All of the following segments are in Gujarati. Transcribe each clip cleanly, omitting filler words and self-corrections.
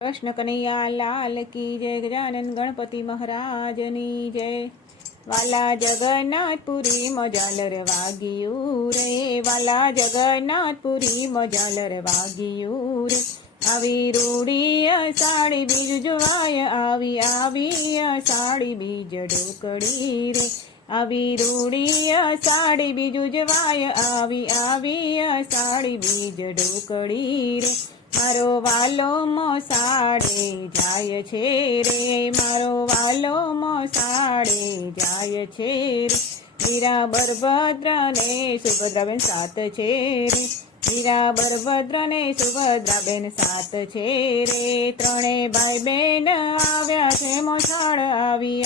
कृष्ण कन्हैया लाल की जय। गजानन गणपति महाराजनी जय। वाला जगन्नाथपुरी मजालर वाग्યું रे, वाला जगन्नाथपुरी मजालर वाग्યું रे। આવી રૂડી અષાઢી બીજ જોવાય, આવી અષાઢી બીજ ઢોકળી રે। આવી રૂડી અષાઢી બીજ જોવાય, આવી અષાઢી બીજ ઢોકળી રે। મારો વાલો મોસાળે જાય છે રે, મારો વાલો મોસાળે જાય છે રે। વીરા બળભદ્ર ને સુભદ્રાબેન સાત છે રે, વીરા બળભદ્ર ને સુભદ્રાબેન સાત છે રે। ત્રણે ભાઈ બેન આવ્યા છે મોસાળ, આવી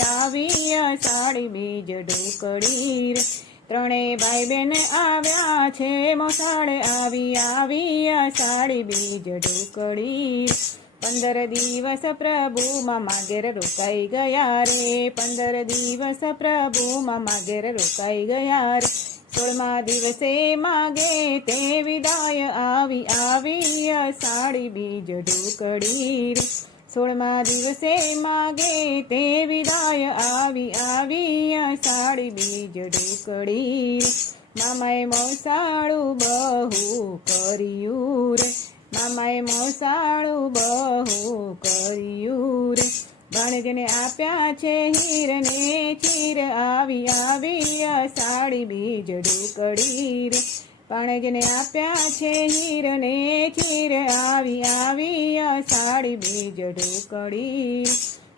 અષાઢી બીજ ઢોકળી રે। ત્રણે ભાઈ બેન આવ્યા છે મોસાળે, આવી અષાઢી બીજ ઢોકળી રે। 15 દિવસ પ્રભુ મામા ઘેર રોકાઈ ગયા રે, 15 દિવસ પ્રભુ મામા ઘેર રોકાઈ ગયા રે। 16મા દિવસે માગે તે વિદાય, આવી અષાઢી બીજ ઢોકળી રે। 16મા દિવસે માગે તે વિદાય, આવી અષાઢી બીજ ઢોકળી રે। મામાએ મોસાળું બહુ કર્યું રે, મામાએ મોસાળું બહુ કર્યું રે। ભાણેજને આપ્યા છે હીરને ચીર, આવી અષાઢી બીજ ઢોકળી રે। ભાણેજને આપ્યા છે હીરને ચીર, આવી અષાઢી બીજ ઢોકળી રે।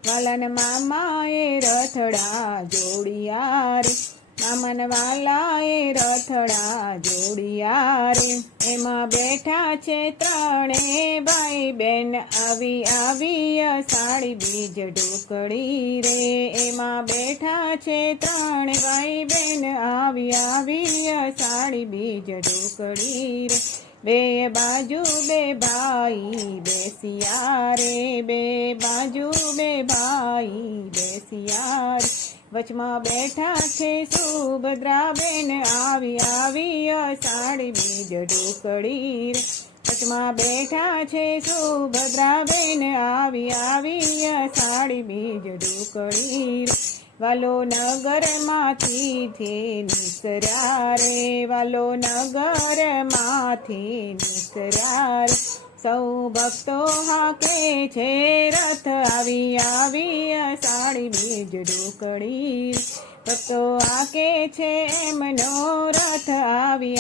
વાલાન મામાએ રથડા જોડિયા રે, મામાન વાલાએ રથડા જોડિયા રે। એમાં બેઠા છે ત્રણે ભાઈ બેન, આવી અષાઢી બીજ ઢોકળી રે। એમાં બેઠા છે ત્રણે ભાઈ બેન, આવી અષાઢી બીજ ઢોકળી રે। બે બાજુ બે ભાઈ બેસિયા રે, બે બાજુ બે ભાઈ બેસિયા રે। વચમાં બેઠા છે સુભદ્રાબેન, આવી અષાઢી બીજ ઢોકળી રે। વચમાં બેઠા છે સુભદ્રાબેન, આવી અષાઢી બીજ ઢોકળી રે। વાલો નગરમાંથી નિસર્યા રે, વાલો નગરમાંથી નિસર્યા રે। સૌ ભક્તો હાકે છે રથ, આવી અષાઢી બીજ ઢોકળી રે। ભક્તો હાકે છે એમનો રથ, આવી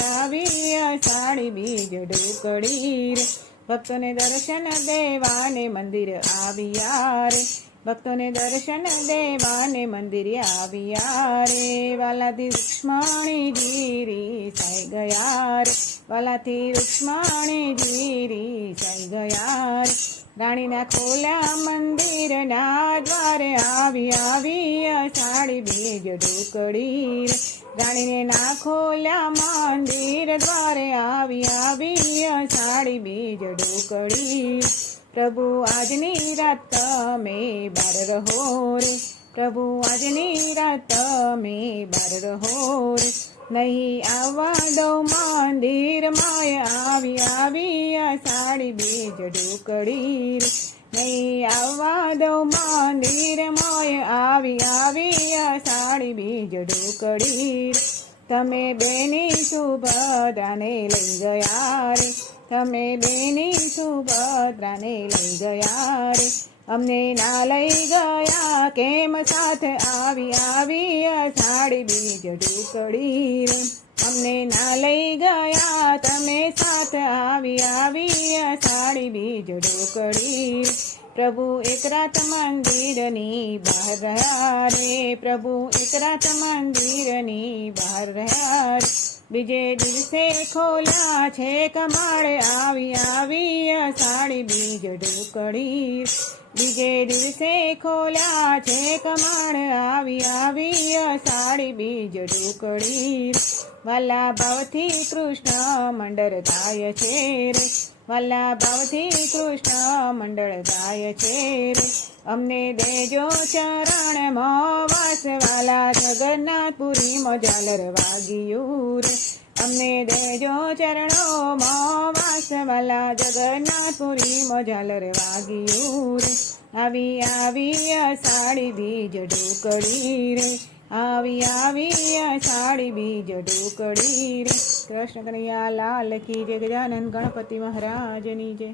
અષાઢી બીજ ઢોકળી રે। ભક્તોને દર્શન દેવાને મંદિર આવ્યા રે, ભક્તોને દર્શન દેવાને મંદિરે આવ્યા રે। વાલાથી રૂક્ષ્મણીજી રીસાઈ ગયા રે, વાલાથી રૂક્ષ્મણીજી રીસાઈ ગયા રે। રાણીના ખોલ્યા મંદિરના દ્વારે, આવી અષાઢી બીજ ઢોકળી રે। રાણીને ના ખોલ્યા મંદિર દ્વારે, આવી અષાઢી બીજ ઢોકળી રે। પ્રભુ આજની રાત તમે બાર રહો રે, પ્રભુ આજની રાત તમે બાર રહો રે। નહીં આવવા દઉં મંદિર માય, આવી અષાઢી બીજ ઢોકળી રે। નહીં આવવા દઉં મંદિર માય, આવી અષાઢી બીજ ઢોકળી રે। તમે બેની સુભદ્રાને લઈ ગયા રે, તમે બેની સુભદ્રાને લઈ ગયા રે। અમને ના લઈ ગયા કેમ સાથે, આવી અષાઢી બીજ ઢોકળી રે। અમને ના લઈ ગયા તમે સાથ, આવી અષાઢી બીજ ઢોકળી રે। પ્રભુ એક રાત મંદિરની બહાર રહ્યા રે, પ્રભુ એક રાત મંદિરની બહાર રહ્યા રે। બીજે દિવસે ખોલ્યા છે કમાળ, આવી અષાઢી બીજ ઢોકળી રે। બીજે દિવસે ખોલ્યા છે કમાળ, આવી અષાઢી બીજ ઢોકળી રે। વાલા ભાવથી કૃષ્ણ મંડળ ગાય છે રે, વાલા ભાવથી કૃષ્ણ મંડળ ગાય છે રે। અમને દેજો ચરણમાં વાસ, વાલા જગન્નાથપુરી મજાલર વાગ્યું રે। અમને દેજો ચરણોમાં વાસવાલા જગન્નાથપુરીમાં ઝાલર વાગ્યું રે આવી આવી અષાઢી બીજ ઢોકળી રે આવી આવી અષાઢી બીજ ઢોકળી રે. કૃષ્ણ કનૈયા લાલ કી જય. ગજાનંદ ગણપતિ મહારાજની જય.